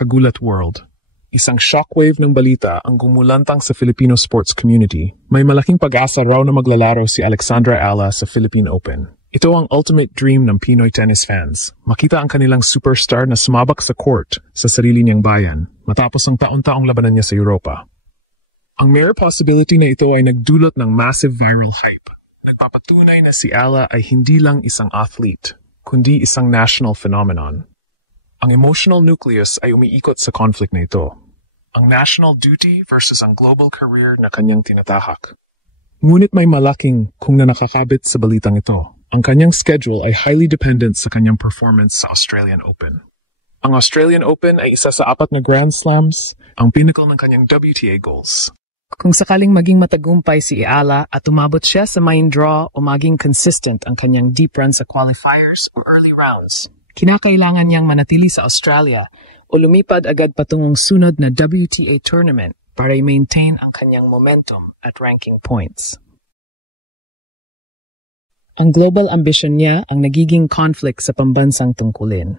Kagulat World. Isang shockwave ng balita ang gumulantang sa Filipino sports community. May malaking pag-asa raw na maglalaro si Alexandra Ala sa Philippine Open. Ito ang ultimate dream ng Pinoy tennis fans. Makita ang kanilang superstar na sumabak sa court sa sarili niyang bayan matapos ang taon-taong labanan niya sa Europa. Ang mere possibility na ito ay nagdulot ng massive viral hype. Nagpapatunay na si Ala ay hindi lang isang athlete, kundi isang national phenomenon. Ang emotional nucleus ay umiikot sa conflict na ito. Ang national duty versus ang global career na kanyang tinatahak. Ngunit may malaking kung na nakakabit sa balitang ito. Ang kanyang schedule ay highly dependent sa kanyang performance sa Australian Open. Ang Australian Open ay isa sa 4 na Grand Slams, ang pinnacle ng kanyang WTA goals. Kung sakaling maging matagumpay si Ala at umabot siya sa main draw o maging consistent ang kanyang deep run sa qualifiers o early rounds, kinakailangan niyang manatili sa Australia o lumipad agad patungong sunod na WTA tournament para i-maintain ang kanyang momentum at ranking points. Ang global ambition niya ang nagiging conflict sa pambansang tungkulin.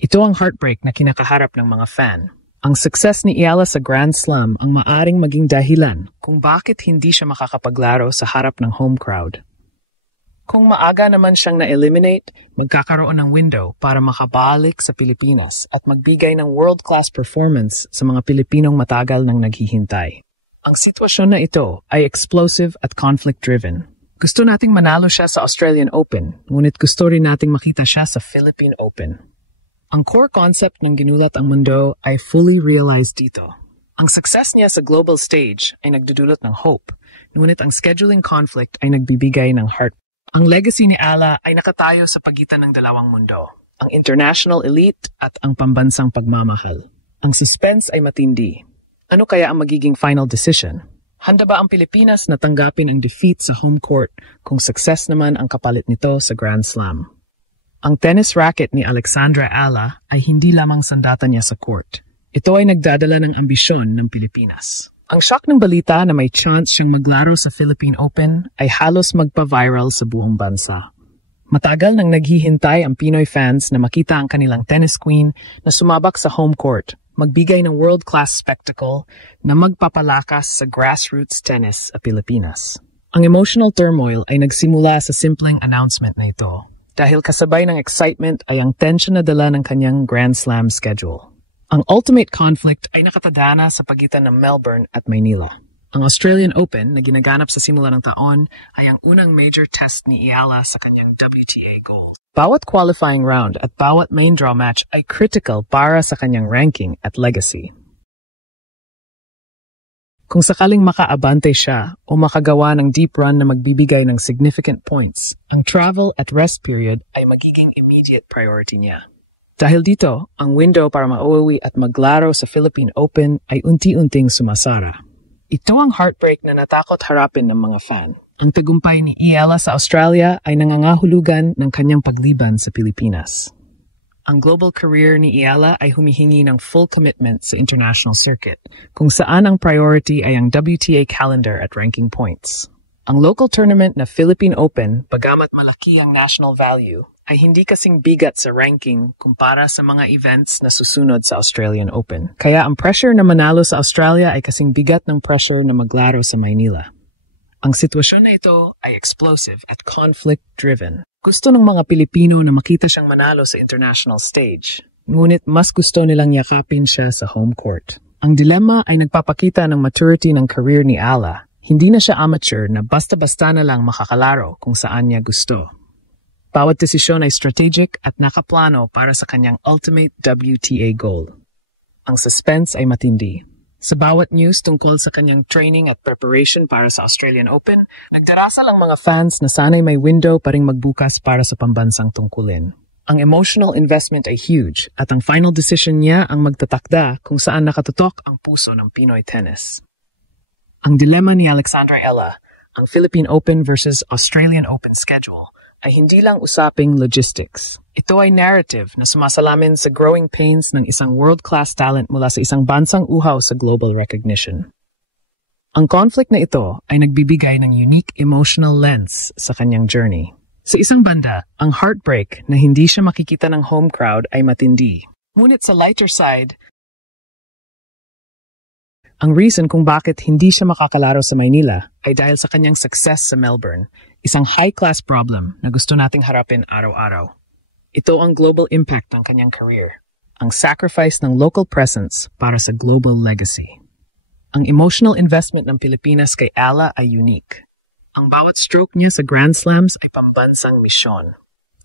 Ito ang heartbreak na kinakaharap ng mga fan. Ang success ni Ala sa Grand Slam ang maaring maging dahilan kung bakit hindi siya makakapaglaro sa harap ng home crowd. Kung maaga naman siyang na-eliminate, magkakaroon ng window para makabalik sa Pilipinas at magbigay ng world-class performance sa mga Pilipinong matagal nang naghihintay. Ang sitwasyon na ito ay explosive at conflict-driven. Gusto nating manalo siya sa Australian Open, ngunit gusto rin nating makita siya sa Philippine Open. Ang core concept ng ginulat ang mundo ay fully realized dito. Ang success niya sa global stage ay nagdudulot ng hope, ngunit ang scheduling conflict ay nagbibigay ng heart. Ang legacy ni Ala ay nakatayo sa pagitan ng dalawang mundo, ang international elite at ang pambansang pagmamahal. Ang suspense ay matindi. Ano kaya ang magiging final decision? Handa ba ang Pilipinas na tanggapin ang defeat sa home court kung success naman ang kapalit nito sa Grand Slam? Ang tennis racket ni Alexandra Ala ay hindi lamang sandata niya sa court. Ito ay nagdadala ng ambisyon ng Pilipinas. Ang shock ng balita na may chance siyang maglaro sa Philippine Open ay halos magpa-viral sa buong bansa. Matagal nang naghihintay ang Pinoy fans na makita ang kanilang tennis queen na sumabak sa home court, magbigay ng world-class spectacle na magpapalakas sa grassroots tennis sa Pilipinas. Ang emotional turmoil ay nagsimula sa simpleng announcement na ito. Dahil kasabay ng excitement ay ang tension na dala ng kanyang Grand Slam schedule. Ang ultimate conflict ay nakatadhana sa pagitan ng Melbourne at Maynila. Ang Australian Open na ginaganap sa simula ng taon ay ang unang major test ni Ala sa kanyang WTA goal. Bawat qualifying round at bawat main draw match ay critical para sa kanyang ranking at legacy. Kung sakaling makaabante siya o makagawa ng deep run na magbibigay ng significant points, ang travel at rest period ay magiging immediate priority niya. Dahil dito, ang window para mauwi at maglaro sa Philippine Open ay unti-unting sumasara. Ito ang heartbreak na natakot harapin ng mga fan. Ang tagumpay ni Ala sa Australia ay nangangahulugan ng kanyang pagliban sa Pilipinas. Ang global career ni Ala ay humihingi ng full commitment sa international circuit, kung saan ang priority ay ang WTA calendar at ranking points. Ang local tournament na Philippine Open, bagamat malaki ang national value, ay hindi kasing bigat sa ranking kumpara sa mga events na susunod sa Australian Open. Kaya ang pressure na manalo sa Australia ay kasing bigat ng pressure na maglaro sa Maynila. Ang sitwasyon na ito ay explosive at conflict-driven. Gusto ng mga Pilipino na makita siyang manalo sa international stage, ngunit mas gusto nilang yakapin siya sa home court. Ang dilemma ay nagpapakita ng maturity ng career ni Ala. Hindi na siya amateur na basta-basta na lang makakalaro kung saan niya gusto. Bawat desisyon ay strategic at nakaplano para sa kanyang ultimate WTA goal. Ang suspense ay matindi. Sa bawat news tungkol sa kanyang training at preparation para sa Australian Open, nagdarasal ang mga fans na sana'y may window pa ring magbukas para sa pambansang tungkulin. Ang emotional investment ay huge at ang final decision niya ang magtatakda kung saan nakatutok ang puso ng Pinoy tennis. Ang dilemma ni Alexandra Ala, ang Philippine Open versus Australian Open schedule, ay hindi lang usaping logistics. Ito ay narrative na sumasalamin sa growing pains ng isang world-class talent mula sa isang bansang uhaw sa global recognition. Ang conflict na ito ay nagbibigay ng unique emotional lens sa kanyang journey. Sa isang banda, ang heartbreak na hindi siya makikita ng home crowd ay matindi. Ngunit sa lighter side, Ang reason kung bakit hindi siya makakalaro sa Maynila ay dahil sa kanyang success sa Melbourne, isang high-class problem na gusto nating harapin araw-araw. Ito ang global impact ng kanyang career, ang sacrifice ng local presence para sa global legacy. Ang emotional investment ng Pilipinas kay Ala ay unique. Ang bawat stroke niya sa Grand Slams ay pambansang misyon.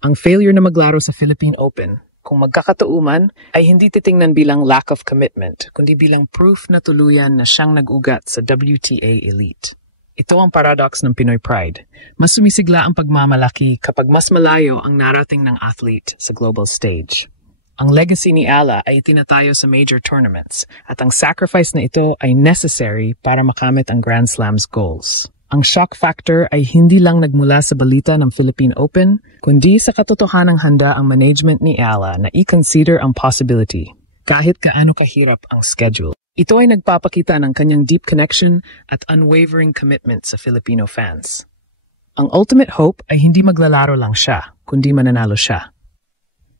Ang failure na maglaro sa Philippine Open, kung magkakatauman, ay hindi titingnan bilang lack of commitment, kundi bilang proof na tuluyan na siyang nag-ugat sa WTA Elite. Ito ang paradox ng Pinoy Pride. Mas sumisigla ang pagmamalaki kapag mas malayo ang narating ng athlete sa global stage. Ang legacy ni Ala ay itinatayo sa major tournaments at ang sacrifice na ito ay necessary para makamit ang Grand Slam's goals. Ang shock factor ay hindi lang nagmula sa balita ng Philippine Open, kundi sa katotohanang handa ang management ni Ala na i-consider ang possibility, kahit kaano kahirap ang schedule. Ito ay nagpapakita ng kanyang deep connection at unwavering commitment sa Filipino fans. Ang ultimate hope ay hindi maglalaro lang siya, kundi mananalo siya.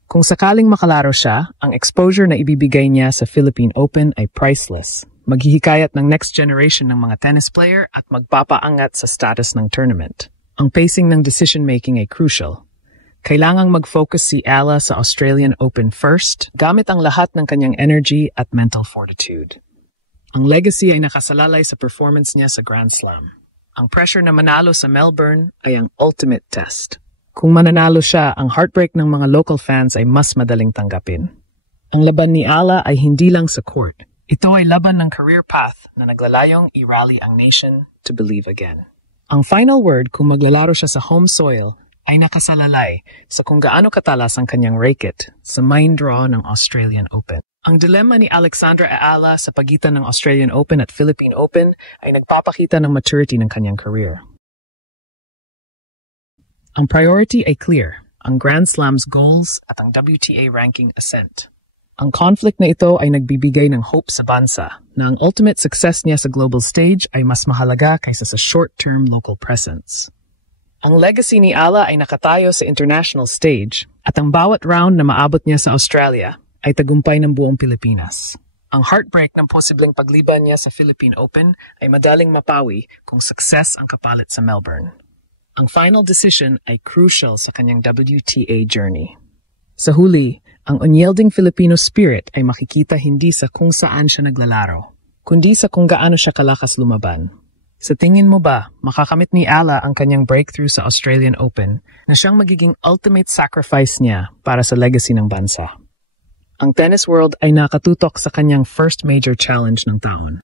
Kung sakaling makalaro siya, ang exposure na ibibigay niya sa Philippine Open ay priceless. Maghihikayat ng next generation ng mga tennis player at magpapaangat sa status ng tournament. Ang pacing ng decision-making ay crucial. Kailangang mag-focus si Ala sa Australian Open first, gamit ang lahat ng kanyang energy at mental fortitude. Ang legacy ay nakasalalay sa performance niya sa Grand Slam. Ang pressure na manalo sa Melbourne ay ang ultimate test. Kung mananalo siya, ang heartbreak ng mga local fans ay mas madaling tanggapin. Ang laban ni Ala ay hindi lang sa court. Ito ay laban ng career path na naglalayong i-rally ang nation to believe again. Ang final word kung maglalaro siya sa home soil ay nakasalalay sa kung gaano katalas ang kanyang racket sa main draw ng Australian Open. Ang dilemma ni Alexandra Ala sa pagitan ng Australian Open at Philippine Open ay nagpapakita ng maturity ng kanyang career. Ang priority ay clear, ang Grand Slam's goals at ang WTA ranking ascent. Ang conflict na ito ay nagbibigay ng hope sa bansa na ang ultimate success niya sa global stage ay mas mahalaga kaysa sa short-term local presence. Ang legacy ni Ala ay nakatayo sa international stage at ang bawat round na maabot niya sa Australia ay tagumpay ng buong Pilipinas. Ang heartbreak ng posibleng pagliban niya sa Philippine Open ay madaling mapawi kung success ang kapalit sa Melbourne. Ang final decision ay crucial sa kanyang WTA journey. Sa huli, ang unyielding Filipino spirit ay makikita hindi sa kung saan siya naglalaro, kundi sa kung gaano siya kalakas lumaban. Sa tingin mo ba, makakamit ni Ala ang kanyang breakthrough sa Australian Open na siyang magiging ultimate sacrifice niya para sa legacy ng bansa? Ang tennis world ay nakatutok sa kanyang first major challenge ng taon.